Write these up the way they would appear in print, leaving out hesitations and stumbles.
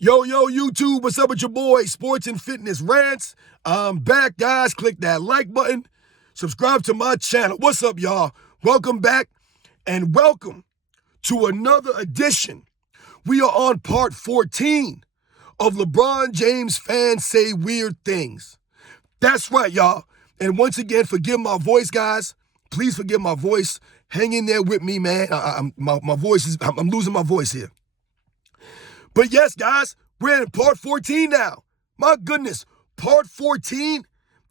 Yo, YouTube, what's up with your boy, Sports and Fitness Rants? I'm back, guys. Click that like button. Subscribe to my channel. What's up, y'all? Welcome back and welcome to another edition. We are on part 14 of LeBron James fans say weird things. That's right, y'all. And once again, forgive my voice, guys. Please forgive my voice. Hang in there with me, man. I'm losing my voice here. But yes, guys, we're in part 14 now. My goodness, part 14?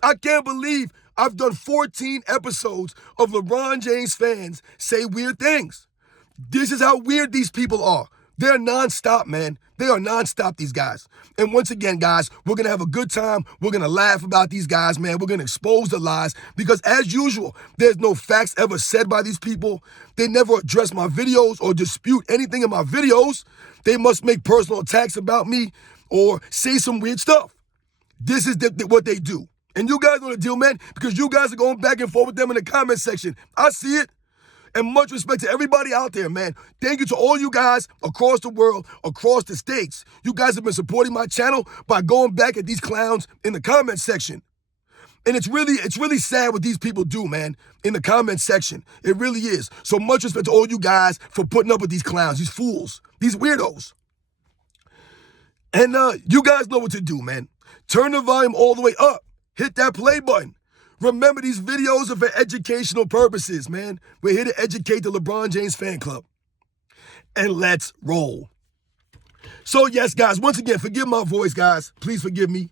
I can't believe I've done 14 episodes of LeBron James fans say weird things. This is how weird these people are. They're nonstop, man. They are nonstop, these guys. And once again, guys, we're going to have a good time. We're going to laugh about these guys, man. We're going to expose the lies because, as usual, there's no facts ever said by these people. They never address my videos or dispute anything in my videos. They must make personal attacks about me or say some weird stuff. This is what they do. And you guys know the deal, man, because you guys are going back and forth with them in the comment section. I see it. And much respect to everybody out there, man. Thank you to all you guys across the world, across the states. You guys have been supporting my channel by going back at these clowns in the comment section. And it's really sad what these people do, man, in the comment section. It really is. So much respect to all you guys for putting up with these clowns, these fools, these weirdos. And you guys know what to do, man. Turn the volume all the way up. Hit that play button. Remember, these videos are for educational purposes, man. We're here to educate the LeBron James fan club. And let's roll. So, yes, guys, once again, forgive my voice, guys. Please forgive me.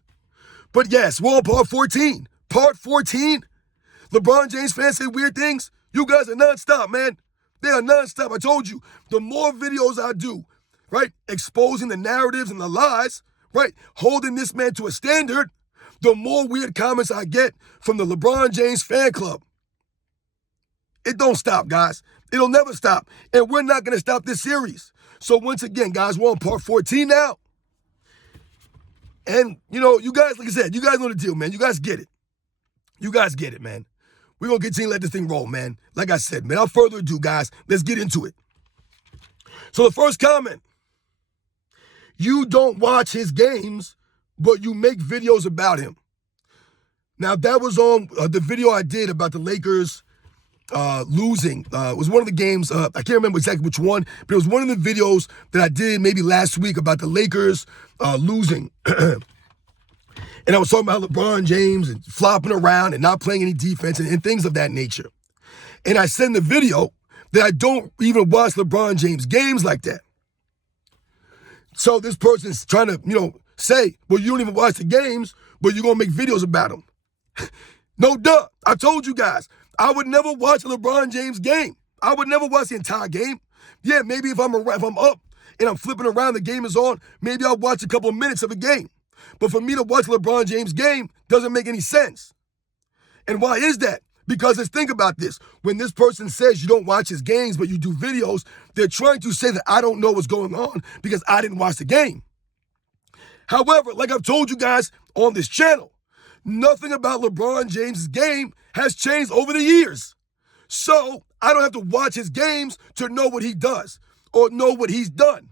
But, yes, we're on part 14. Part 14. LeBron James fans say weird things. You guys are nonstop, man. They are nonstop. I told you, the more videos I do, right, exposing the narratives and the lies, right, holding this man to a standard, the more weird comments I get from the LeBron James fan club. It don't stop, guys. It'll never stop. And we're not going to stop this series. So once again, guys, we're on part 14 now. And, you guys, like I said, you guys know the deal, man. You guys get it. You guys get it, man. We're going to continue to let this thing roll, man. Like I said, man, without further ado, guys, let's get into it. So the first comment, you don't watch his games, but you make videos about him. Now, that was on the video I did about the Lakers losing. It was one of the games, I can't remember exactly which one, but it was one of the videos that I did maybe last week about the Lakers losing. And I was talking about LeBron James and flopping around and not playing any defense and things of that nature. And I said in the video that I don't even watch LeBron James games like that. So this person's trying to, say, well, you don't even watch the games, but you're going to make videos about them. No, duh. I told you guys, I would never watch a LeBron James game. I would never watch the entire game. Yeah, maybe if I'm up and I'm flipping around, the game is on, maybe I'll watch a couple of minutes of a game. But for me to watch LeBron James game doesn't make any sense. And why is that? Because let's think about this. When this person says you don't watch his games, but you do videos, they're trying to say that I don't know what's going on because I didn't watch the game. However, like I've told you guys on this channel, nothing about LeBron James' game has changed over the years. So I don't have to watch his games to know what he does or know what he's done.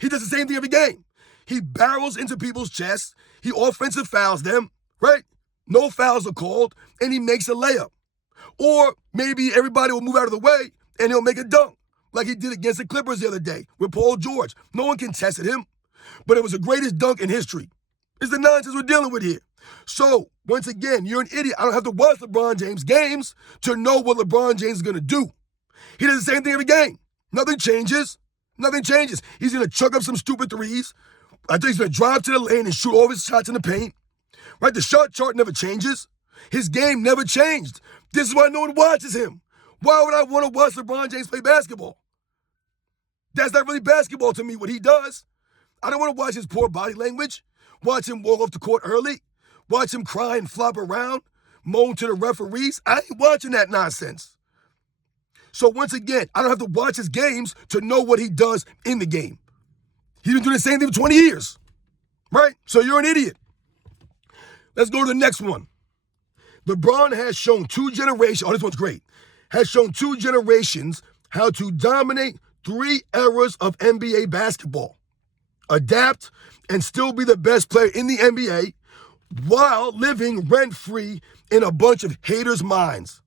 He does the same thing every game. He barrels into people's chests. He offensive fouls them, right? No fouls are called, and he makes a layup. Or maybe everybody will move out of the way, and he'll make a dunk, like he did against the Clippers the other day with Paul George. No one contested him, but it was the greatest dunk in history. It's the nonsense we're dealing with here. So, once again, you're an idiot. I don't have to watch LeBron James games to know what LeBron James is going to do. He does the same thing every game. Nothing changes. Nothing changes. He's going to chuck up some stupid threes. I think he's going to drive to the lane and shoot all of his shots in the paint. Right? The shot chart never changes. His game never changed. This is why no one watches him. Why would I want to watch LeBron James play basketball? That's not really basketball to me, what he does. I don't want to watch his poor body language, watch him walk off the court early, watch him cry and flop around, moan to the referees. I ain't watching that nonsense. So once again, I don't have to watch his games to know what he does in the game. He's been doing the same thing for 20 years, right? So you're an idiot. Let's go to the next one. LeBron has shown two generations, this one's great, has shown two generations how to dominate 3 eras of NBA basketball. adapt, and still be the best player in the NBA while living rent-free in a bunch of haters' minds.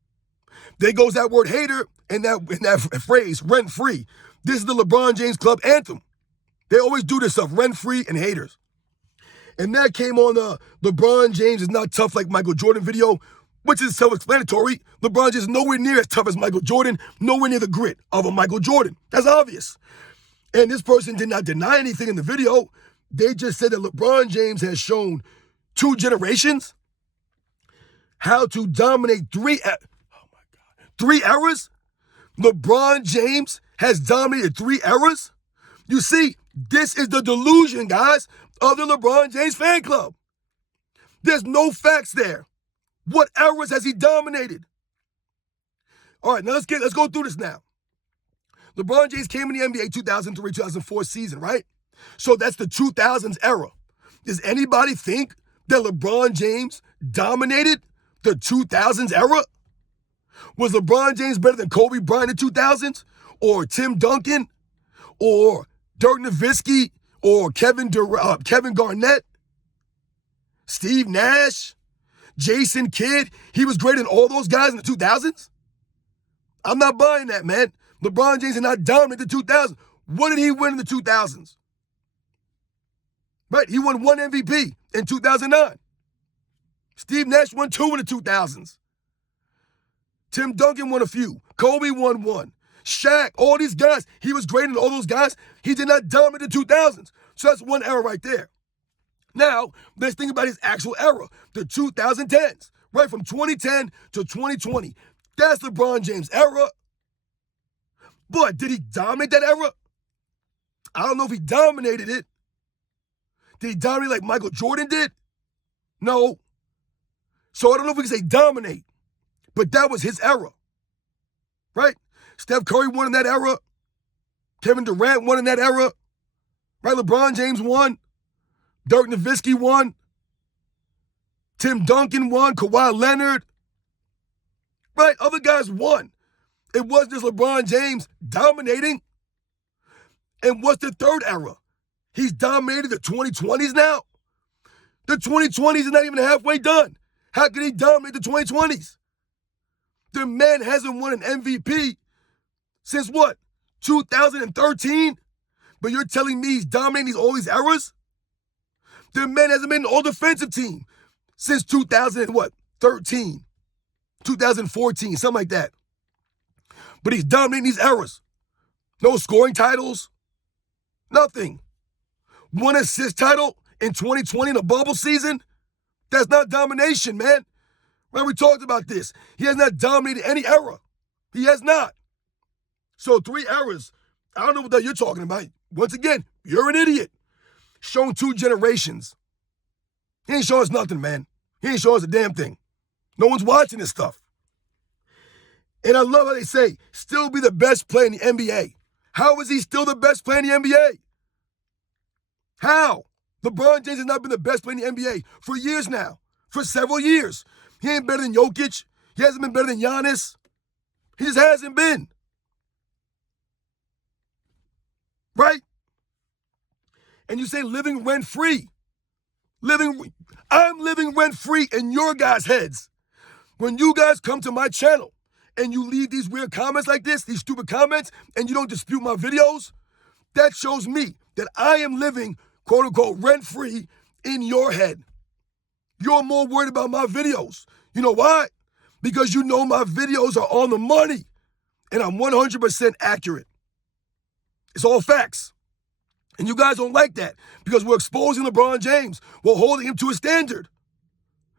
There goes that word hater in that phrase, rent-free. This is the LeBron James Club anthem. They always do this stuff, rent-free and haters. And that came on the LeBron James is not tough like Michael Jordan video, which is self-explanatory. LeBron James is nowhere near as tough as Michael Jordan, nowhere near the grit of a Michael Jordan. That's obvious. And this person did not deny anything in the video. They just said that LeBron James has shown 2 generations how to dominate 3 eras. LeBron James has dominated 3 eras. You see, this is the delusion, guys, of the LeBron James fan club. There's no facts there. What eras has he dominated? All right, now let's go through this now. LeBron James came in the NBA 2003-2004 season, right? So that's the 2000s era. Does anybody think that LeBron James dominated the 2000s era? Was LeBron James better than Kobe Bryant in the 2000s? Or Tim Duncan? Or Dirk Nowitzki? Or Kevin Garnett? Steve Nash? Jason Kidd? He was greater than all those guys in the 2000s? I'm not buying that, man. LeBron James did not dominate the 2000s. What did he win in the 2000s? Right, he won 1 MVP in 2009. Steve Nash won 2 in the 2000s. Tim Duncan won a few. Kobe won 1. Shaq, all these guys, he was greater than all those guys. He did not dominate the 2000s. So that's 1 era right there. Now, let's think about his actual era, the 2010s, right, from 2010 to 2020. That's LeBron James' era. But did he dominate that era? I don't know if he dominated it. Did he dominate like Michael Jordan did? No. So I don't know if we can say dominate, but that was his era, right? Steph Curry won in that era. Kevin Durant won in that era, right? LeBron James won. Dirk Nowitzki won. Tim Duncan won. Kawhi Leonard, right? Other guys won. It wasn't just LeBron James dominating. And what's the 3rd era? He's dominated the 2020s now. The 2020s is not even halfway done. How can he dominate the 2020s? The man hasn't won an MVP since what? 2013? But you're telling me he's dominating all these eras? The man hasn't made an all-defensive team since 2013, 2014, something like that. But he's dominating these eras. No scoring titles, nothing. 1 assist title in 2020 in a bubble season? That's not domination, man. Right, we talked about this. He has not dominated any era. He has not. So 3 eras, I don't know what you're talking about. Once again, you're an idiot. Shown 2 generations. He ain't showing us nothing, man. He ain't showing us a damn thing. No one's watching this stuff. And I love how they say, still be the best player in the NBA. How is he still the best player in the NBA? How? LeBron James has not been the best player in the NBA for years now. For several years. He ain't better than Jokic. He hasn't been better than Giannis. He just hasn't been. Right? And you say living rent-free. I'm living rent-free in your guys' heads. When you guys come to my channel and you leave these weird comments like this, these stupid comments, and you don't dispute my videos, that shows me that I am living, quote-unquote, rent-free in your head. You're more worried about my videos. You know why? Because you know my videos are on the money, and I'm 100% accurate. It's all facts. And you guys don't like that because we're exposing LeBron James. We're holding him to a standard.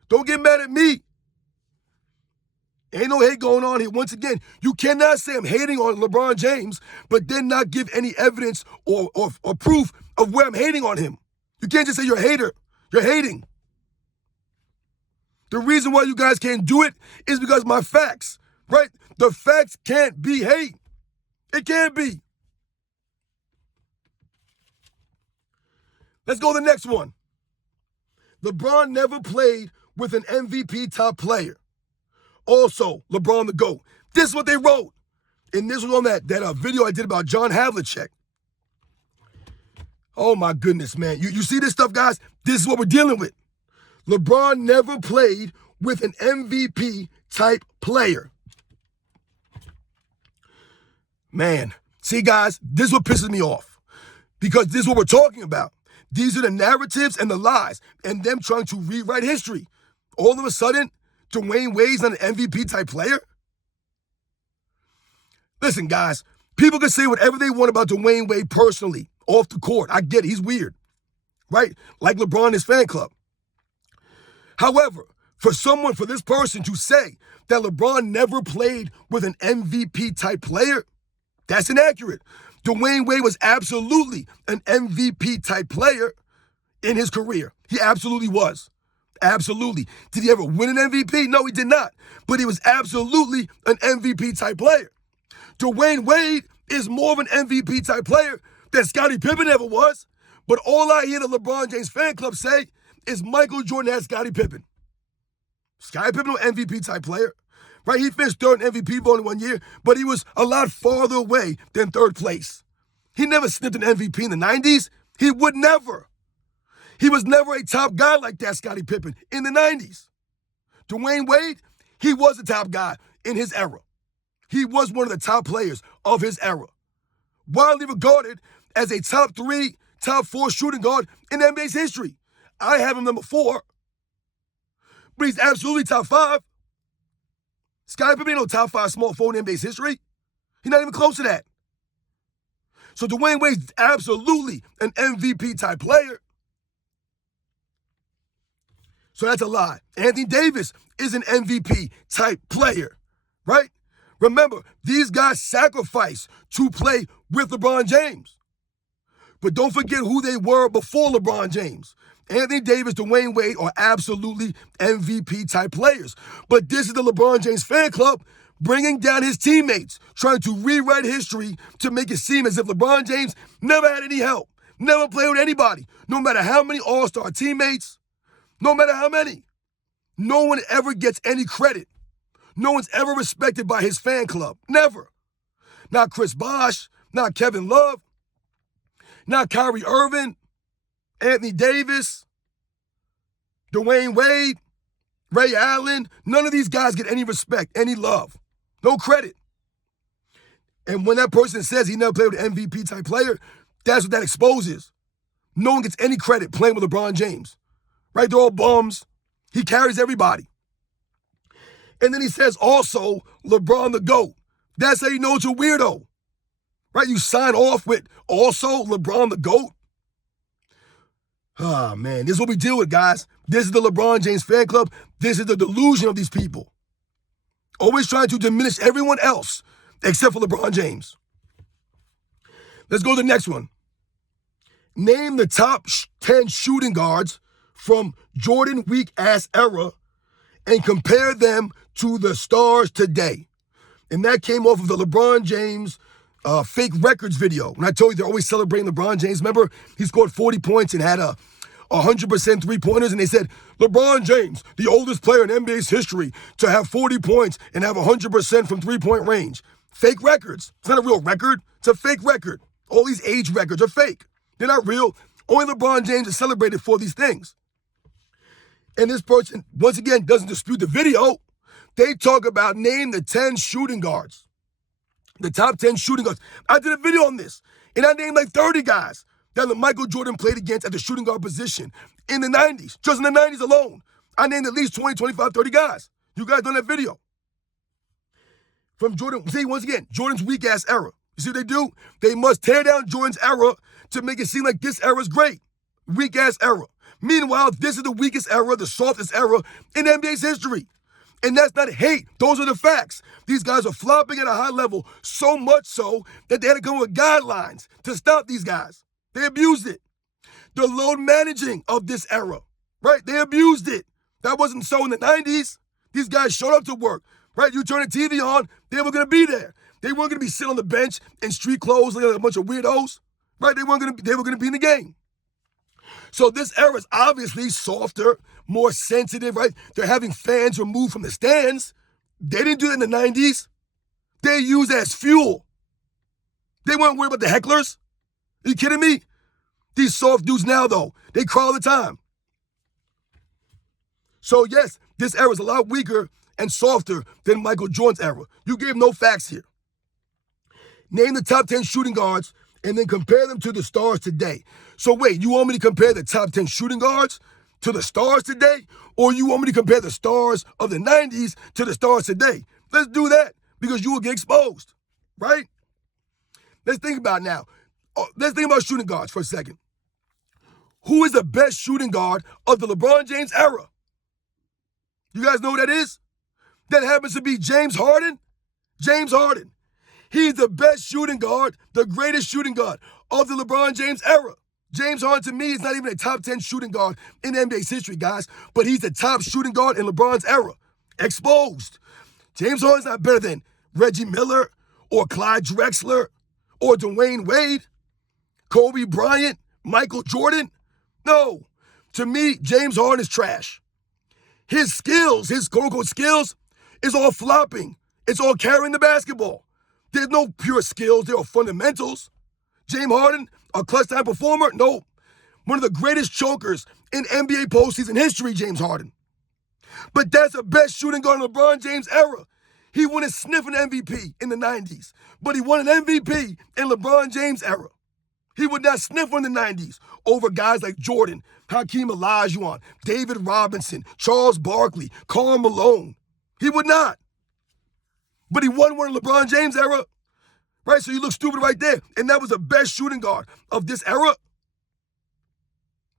Don't get mad at me. Ain't no hate going on here. Once again, you cannot say I'm hating on LeBron James, but then not give any evidence or proof of where I'm hating on him. You can't just say you're a hater. You're hating. The reason why you guys can't do it is because my facts, right? The facts can't be hate. It can't be. Let's go to the next one. LeBron never played with an MVP top player. Also, LeBron the GOAT. This is what they wrote. And this was on that video I did about John Havlicek. Oh my goodness, man. You see this stuff, guys? This is what we're dealing with. LeBron never played with an MVP type player. Man, see, guys, this is what pisses me off. Because this is what we're talking about. These are the narratives and the lies and them trying to rewrite history. All of a sudden, Dwayne Wade's not an MVP type player? Listen, guys, people can say whatever they want about Dwayne Wade personally, off the court. I get it. He's weird, right? Like LeBron and his fan club. However, for this person to say that LeBron never played with an MVP type player, that's inaccurate. Dwayne Wade was absolutely an MVP type player in his career. He absolutely was. Absolutely. Did he ever win an MVP? No, he did not. But he was absolutely an MVP type player. Dwayne Wade is more of an MVP type player than Scottie Pippen ever was. But all I hear the LeBron James fan club say is Michael Jordan had Scottie Pippen. Scottie Pippen was an MVP type player. Right? He finished third in MVP voting 1 year, but he was a lot farther away than third place. He never sniffed an MVP in the 90s. He would never. He was never a top guy like that, Scottie Pippen, in the 90s. Dwayne Wade, he was a top guy in his era. He was one of the top players of his era. Widely regarded as a top 3, top 4 shooting guard in NBA's history. I have him number 4, but he's absolutely top 5. Scottie Pippen ain't no top 5 small forward in NBA's history. He's not even close to that. So Dwayne Wade's absolutely an MVP type player. So that's a lie. Anthony Davis is an MVP type player, right? Remember, these guys sacrificed to play with LeBron James. But don't forget who they were before LeBron James. Anthony Davis, Dwayne Wade are absolutely MVP type players. But this is the LeBron James fan club bringing down his teammates, trying to rewrite history to make it seem as if LeBron James never had any help, never played with anybody, no matter how many all-star teammates, no matter how many. No one ever gets any credit. No one's ever respected by his fan club. Never. Not Chris Bosh, not Kevin Love, not Kyrie Irving, Anthony Davis, Dwayne Wade, Ray Allen. None of these guys get any respect, any love, no credit. And when that person says he never played with an MVP type player, that's what that exposes. No one gets any credit playing with LeBron James. Right? They're all bums. He carries everybody. And then he says also, LeBron the GOAT. That's how you know it's a weirdo. Right? You sign off with also LeBron the GOAT. Ah, man, this is what we deal with, guys. This is the LeBron James fan club. This is the delusion of these people. Always trying to diminish everyone else except for LeBron James. Let's go to the next one. Name the top 10 shooting guards from Jordan weak-ass era and compare them to the stars today. And that came off of the LeBron James fake records video. When I told you they're always celebrating LeBron James, remember? He scored 40 points and had 100% three-pointers, and they said, LeBron James, the oldest player in NBA's history to have 40 points and have 100% from three-point range. Fake records. It's not a real record. It's a fake record. All these age records are fake. They're not real. Only LeBron James is celebrated for these things. And this person, once again, doesn't dispute the video. They talk about name the 10 shooting guards. The top 10 shooting guards. I did a video on this, and I named like 30 guys that Michael Jordan played against at the shooting guard position in the 90s. Just in the 90s alone, I named at least 20, 25, 30 guys. You guys done that video. From Jordan, see, once again, Jordan's weak-ass era. You see what they do? They must tear down Jordan's era to make it seem like this era is great. Weak-ass era. Meanwhile, this is the weakest era, the softest era in NBA's history. And that's not hate. Those are the facts. These guys are flopping at a high level, so much so that they had to come with guidelines to stop these guys. They abused it. The load managing of this era, right? They abused it. That wasn't so in the 90s. These guys showed up to work, right? You turn the TV on, they were going to be there. They weren't going to be sitting on the bench in street clothes like a bunch of weirdos, right? They were going to be in the game. So this era is obviously softer, more sensitive, right? They're having fans removed from the stands. They didn't do it in the 90s. They used it as fuel. They weren't worried about the hecklers. Are you kidding me? These soft dudes now, though, they cry all the time. So, yes, this era is a lot weaker and softer than Michael Jordan's era. You gave no facts here. Name the top 10 shooting guards and then compare them to the stars today. So, wait, you want me to compare the top 10 shooting guards to the stars today? Or you want me to compare the stars of the 90s to the stars today? Let's do that because you will get exposed, right? Let's think about it now. Let's think about shooting guards for a second. Who is the best shooting guard of the LeBron James era? You guys know who that is? That happens to be James Harden. James Harden. He's the best shooting guard, the greatest shooting guard of the LeBron James era. James Harden, to me, is not even a top 10 shooting guard in NBA's history, guys, but he's the top shooting guard in LeBron's era. Exposed. James Harden's not better than Reggie Miller or Clyde Drexler or Dwayne Wade, Kobe Bryant, Michael Jordan. No. To me, James Harden is trash. His skills, his quote-unquote skills, is all flopping. It's all carrying the basketball. There's no pure skills. There are fundamentals. James Harden, a clutch-time performer? No. One of the greatest chokers in NBA postseason history, James Harden. But that's the best shooting guard in LeBron James' era. He wouldn't sniff an MVP in the 90s, but he won an MVP in LeBron James' era. He would not sniff in the 90s over guys like Jordan, Hakeem Olajuwon, David Robinson, Charles Barkley, Karl Malone. He would not. But he won one in LeBron James' era, right? So you look stupid right there. And that was the best shooting guard of this era.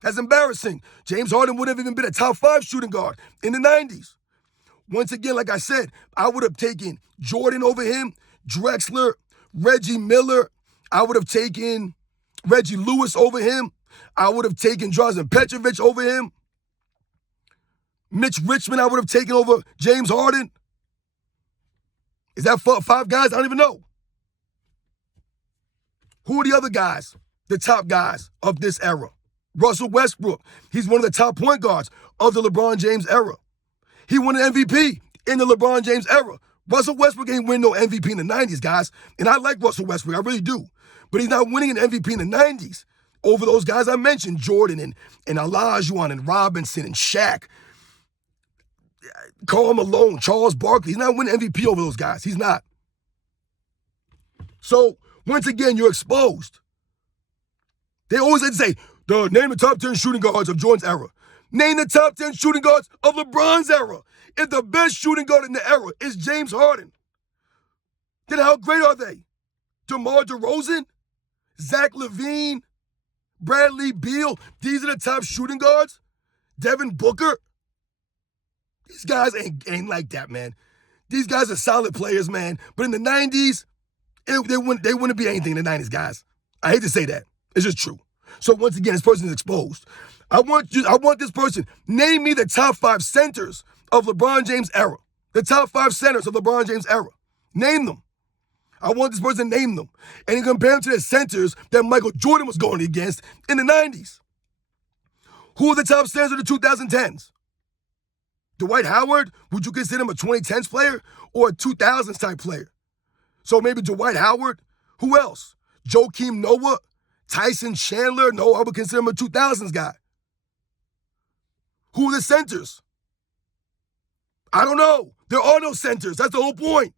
That's embarrassing. James Harden would have even been a top 5 shooting guard in the 90s. Once again, like I said, I would have taken Jordan over him, Drexler, Reggie Miller. I would have taken Reggie Lewis over him. I would have taken Drazen Petrovic over him. Mitch Richmond I would have taken over James Harden. Is that 5 guys? I don't even know. Who are the other guys? The top guys of this era. Russell Westbrook. He's one of the top point guards of the LeBron James era. He won an MVP in the LeBron James era. Russell Westbrook ain't win no MVP in the 90s, guys. And I like Russell Westbrook. I really do. But he's not winning an MVP in the 90s over those guys I mentioned, Jordan and Olajuwon and Robinson and Shaq, Karl Malone, Charles Barkley. He's not winning MVP over those guys. He's not. So, once again, you're exposed. They always like to say, name the top 10 shooting guards of Jordan's era. Name the top 10 shooting guards of LeBron's era. If the best shooting guard in the era is James Harden, then how great are they? DeMar DeRozan, Zach LaVine, Bradley Beal. These are the top shooting guards? Devin Booker. These guys ain't like that, man. These guys are solid players, man. But in the 90s, they wouldn't be anything in the 90s, guys. I hate to say that. It's just true. So once again, this person is exposed. I want this person, name me the top 5 centers of LeBron James' era. The top 5 centers of LeBron James' era. Name them. I want this person to name them. And you compare them to the centers that Michael Jordan was going against in the 90s. Who are the top centers of the 2010s? Dwight Howard, would you consider him a 2010s player or a 2000s type player? So maybe Dwight Howard. Who else? Joakim Noah, Tyson Chandler. No, I would consider him a 2000s guy. Who are the centers? I don't know. There are no centers. That's the whole point.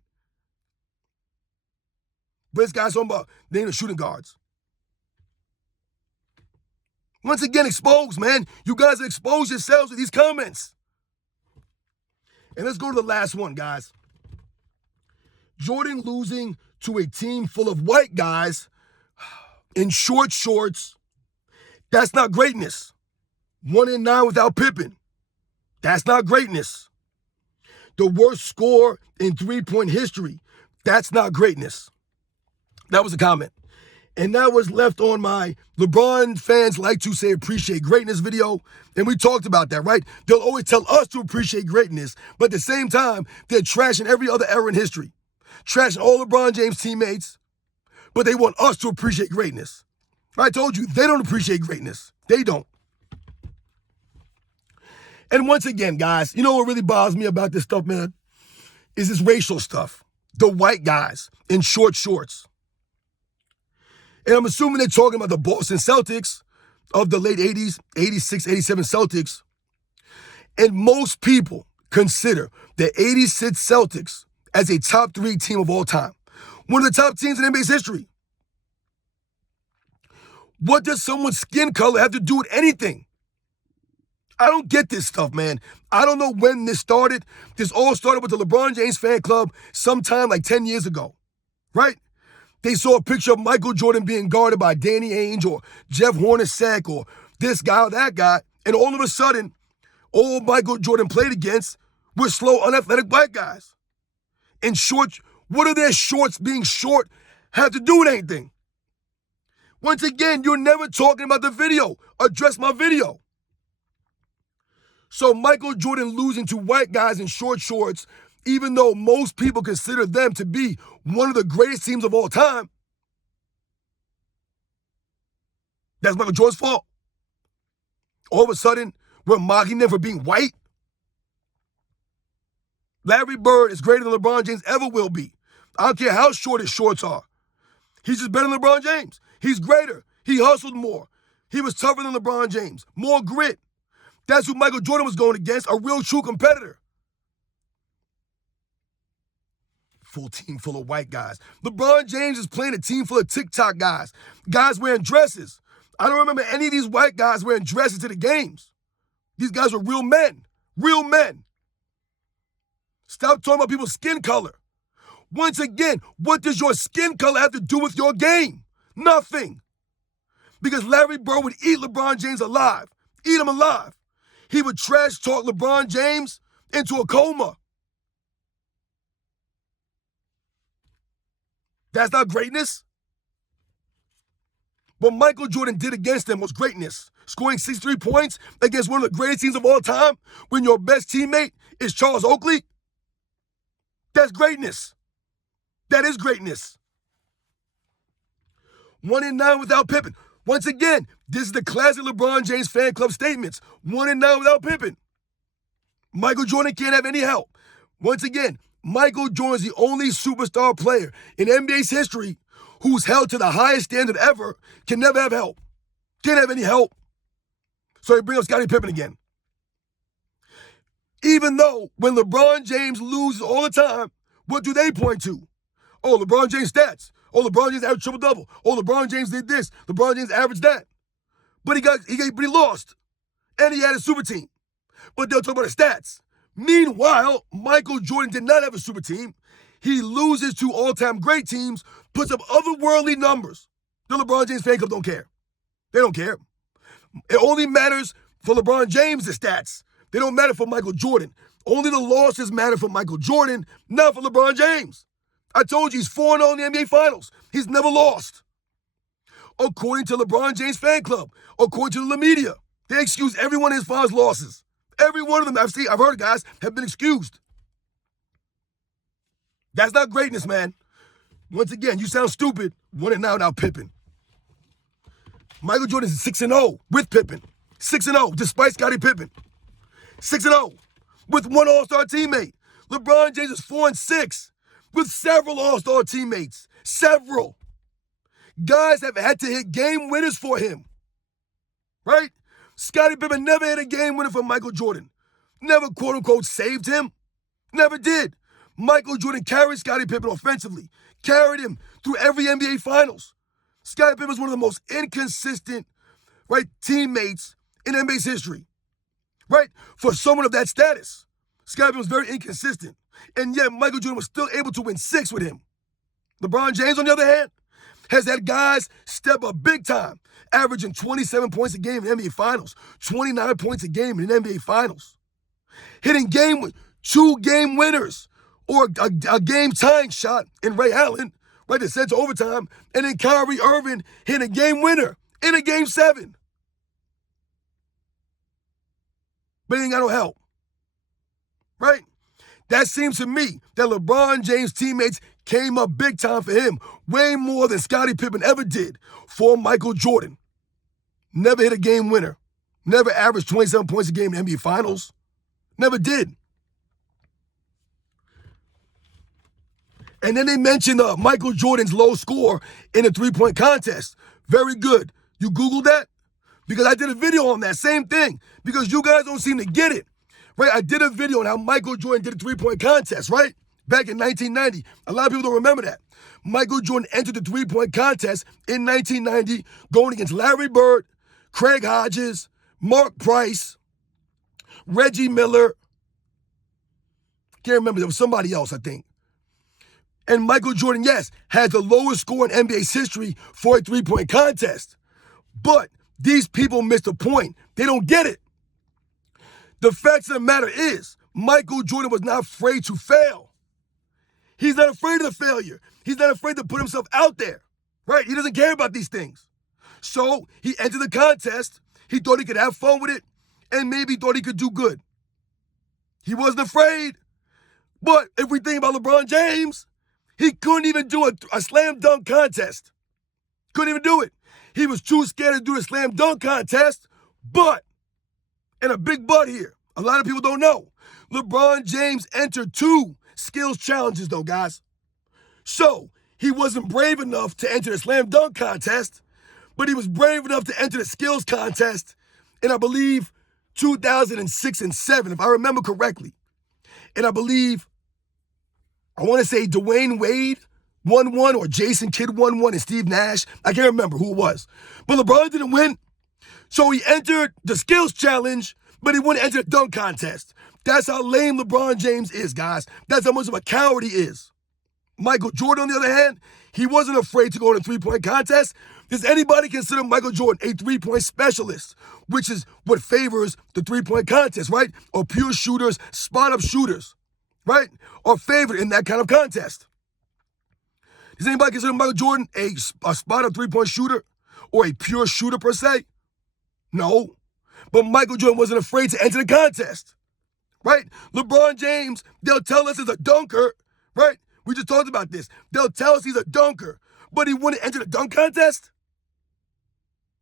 But this guy's talking about name the shooting guards. Once again, exposed, man. You guys expose yourselves with these comments. And let's go to the last one, guys. Jordan losing to a team full of white guys in short shorts. That's not greatness. 1-9 without Pippen. That's not greatness. The worst score in three-point history. That's not greatness. That was a comment. And that was left on my LeBron fans like to say appreciate greatness video. And we talked about that, right? They'll always tell us to appreciate greatness, but at the same time, they're trashing every other era in history. Trashing all LeBron James teammates, but they want us to appreciate greatness. I told you, they don't appreciate greatness. They don't. And once again, guys, you know what really bothers me about this stuff, man? Is this racial stuff. The white guys in short shorts. And I'm assuming they're talking about the Boston Celtics of the late 80s, 86, 87 Celtics. And most people consider the 86 Celtics as a top 3 team of all time. One of the top teams in NBA's history. What does someone's skin color have to do with anything? I don't get this stuff, man. I don't know when this started. This all started with the LeBron James fan club sometime like 10 years ago, right? They saw a picture of Michael Jordan being guarded by Danny Ainge or Jeff Hornacek or this guy or that guy, and all of a sudden, all Michael Jordan played against were slow, unathletic black guys. And short, what do their shorts being short have to do with anything? Once again, you're never talking about the video. Address my video. So Michael Jordan losing to white guys in short shorts, even though most people consider them to be one of the greatest teams of all time, that's Michael Jordan's fault. All of a sudden, we're mocking them for being white. Larry Bird is greater than LeBron James ever will be. I don't care how short his shorts are. He's just better than LeBron James. He's greater. He hustled more. He was tougher than LeBron James. More grit. That's who Michael Jordan was going against, a real true competitor. Full team full of white guys. LeBron James is playing a team full of TikTok guys. Guys wearing dresses. I don't remember any of these white guys wearing dresses to the games. These guys were real men. Real men. Stop talking about people's skin color. Once again, what does your skin color have to do with your game? Nothing. Because Larry Bird would eat LeBron James alive. Eat him alive. He would trash talk LeBron James into a coma. That's not greatness. What Michael Jordan did against them was greatness. Scoring 63 points against one of the greatest teams of all time when your best teammate is Charles Oakley. That's greatness. That is greatness. 1-9 without Pippen. Once again, this is the classic LeBron James fan club statements. 1-9 without Pippen. Michael Jordan can't have any help. Once again, Michael Jordan is the only superstar player in NBA's history who's held to the highest standard ever, can never have help. Can't have any help. So they bring up Scottie Pippen again. Even though when LeBron James loses all the time, what do they point to? Oh, LeBron James stats. Oh, LeBron James averaged triple-double. Oh, LeBron James did this. LeBron James averaged that. But he lost. And he had a super team. But they'll talk about the stats. Meanwhile, Michael Jordan did not have a super team. He loses to all-time great teams, puts up otherworldly numbers. The LeBron James fan club don't care. They don't care. It only matters for LeBron James, the stats. They don't matter for Michael Jordan. Only the losses matter for Michael Jordan, not for LeBron James. I told you he's 4-0 in the NBA Finals. He's never lost. According to LeBron James fan club, according to the media, they excuse every one of his finals losses. Every one of them I've heard guys have been excused. That's not greatness, man. Once again, you sound stupid. 1-9 without Pippen. Michael Jordan is 6-0 with Pippen. 6-0 despite Scottie Pippen. 6-0 with one All-Star teammate. LeBron James is 4-6 with several All-Star teammates. Several. Guys have had to hit game winners for him. Right? Scottie Pippen never hit a game winner for Michael Jordan. Never, quote-unquote, saved him. Never did. Michael Jordan carried Scottie Pippen offensively. Carried him through every NBA Finals. Scottie Pippen was one of the most inconsistent, right, teammates in NBA's history. Right? For someone of that status. Scottie Pippen was very inconsistent. And yet Michael Jordan was still able to win 6 with him. LeBron James, on the other hand, has had guys step up big time, averaging 27 points a game in NBA Finals, 29 points a game in NBA Finals. Hitting 2-game winners or a game-tying shot in Ray Allen, right, that sent to overtime, and then Kyrie Irving hitting a game winner in a Game 7. But he ain't got no help, right? That seems to me that LeBron James' teammates came up big time for him, way more than Scottie Pippen ever did for Michael Jordan. Never hit a game winner. Never averaged 27 points a game in NBA Finals. Never did. And then they mentioned Michael Jordan's low score in a three-point contest. Very good. You Googled that? because I did a video on that same thing because you guys don't seem to get it, right? I did a video on how Michael Jordan did a three-point contest, right? Back in 1990. A lot of people don't remember that. Michael Jordan entered the three-point contest in 1990 going against Larry Bird, Craig Hodges, Mark Price, Reggie Miller. Can't remember. There was somebody else, I think. And Michael Jordan, yes, had the lowest score in NBA's history for a three-point contest. But these people missed the point. They don't get it. The fact of the matter is, Michael Jordan was not afraid to fail. He's not afraid of the failure. He's not afraid to put himself out there, right? He doesn't care about these things. So he entered the contest. He thought he could have fun with it and maybe thought he could do good. He wasn't afraid. But if we think about LeBron James, he couldn't even do a slam dunk contest. Couldn't even do it. He was too scared to do a slam dunk contest, but, and a big but here, a lot of people don't know, LeBron James entered 2 skills challenges though, guys. So, he wasn't brave enough to enter the slam dunk contest, but he was brave enough to enter the skills contest in, I believe, 2006 and 7, if I remember correctly. And I believe, I want to say Dwayne Wade won one or Jason Kidd won one and Steve Nash. I can't remember who it was. But LeBron didn't win. So he entered the skills challenge, but he wouldn't enter the dunk contest. That's how lame LeBron James is, guys. That's how much of a coward he is. Michael Jordan, on the other hand, he wasn't afraid to go in a three-point contest. Does anybody consider Michael Jordan a three-point specialist, which is what favors the three-point contest, right? Or pure shooters, spot-up shooters, right? Are favored in that kind of contest. Does anybody consider Michael Jordan a spot-up three-point shooter or a pure shooter per se? No. But Michael Jordan wasn't afraid to enter the contest, right? LeBron James, they'll tell us is a dunker, right? We just talked about this. They'll tell us he's a dunker, but he wouldn't enter the dunk contest?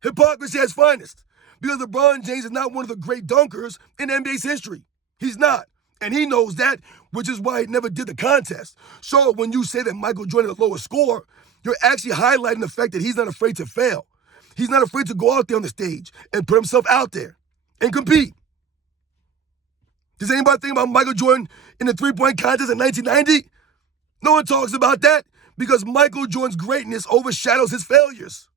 Hypocrisy at its finest. Because LeBron James is not one of the great dunkers in NBA's history. He's not. And he knows that, which is why he never did the contest. So when you say that Michael Jordan is a lower score, you're actually highlighting the fact that he's not afraid to fail. He's not afraid to go out there on the stage and put himself out there and compete. Does anybody think about Michael Jordan in the three-point contest in 1990? No one talks about that because Michael Jordan's greatness overshadows his failures.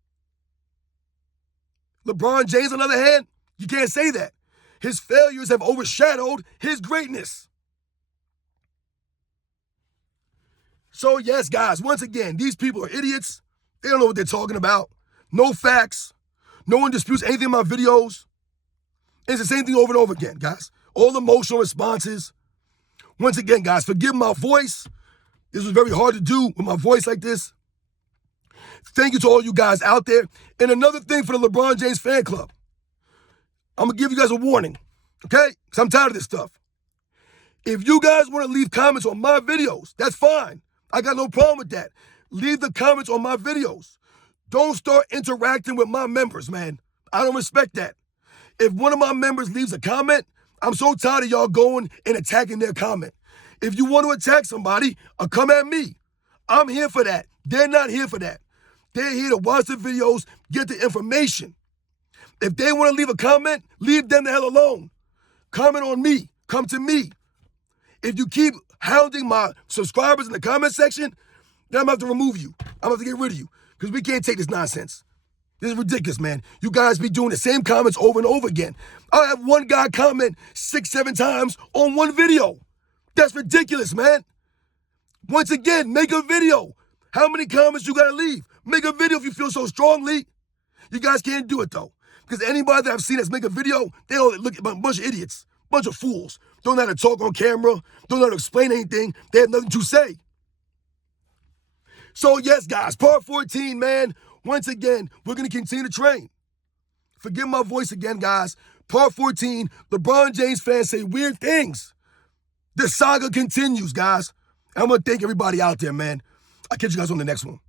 LeBron James, on the other hand, you can't say that. His failures have overshadowed his greatness. So yes, guys, once again, these people are idiots. They don't know what they're talking about. No facts. No one disputes anything in my videos. It's the same thing over and over again, guys. All emotional responses. Once again, guys, forgive my voice. This was very hard to do with my voice like this. Thank you to all you guys out there. And another thing for the LeBron James fan club. I'm going to give you guys a warning, okay? Because I'm tired of this stuff. If you guys want to leave comments on my videos, that's fine. I got no problem with that. Leave the comments on my videos. Don't start interacting with my members, man. I don't respect that. If one of my members leaves a comment, I'm so tired of y'all going and attacking their comment. If you want to attack somebody, come at me. I'm here for that. They're not here for that. They're here to watch the videos, get the information. If they want to leave a comment, leave them the hell alone. Comment on me. Come to me. If you keep hounding my subscribers in the comment section, then I'm going to have to remove you. I'm going to have to get rid of you because we can't take this nonsense. This is ridiculous, man. You guys be doing the same comments over and over again. I have one guy comment 6, 7 times on one video. That's ridiculous, man. Once again, make a video. How many comments you got to leave? Make a video if you feel so strongly. You guys can't do it, though. Because anybody that I've seen that's make a video, they all look at a bunch of idiots, bunch of fools. Don't know how to talk on camera, don't know how to explain anything. They have nothing to say. So, yes, guys, part 14, man. Once again, we're going to continue to train. Forgive my voice again, guys. Part 14, LeBron James fans say weird things. The saga continues, guys. I'm going to thank everybody out there, man. I'll catch you guys on the next one.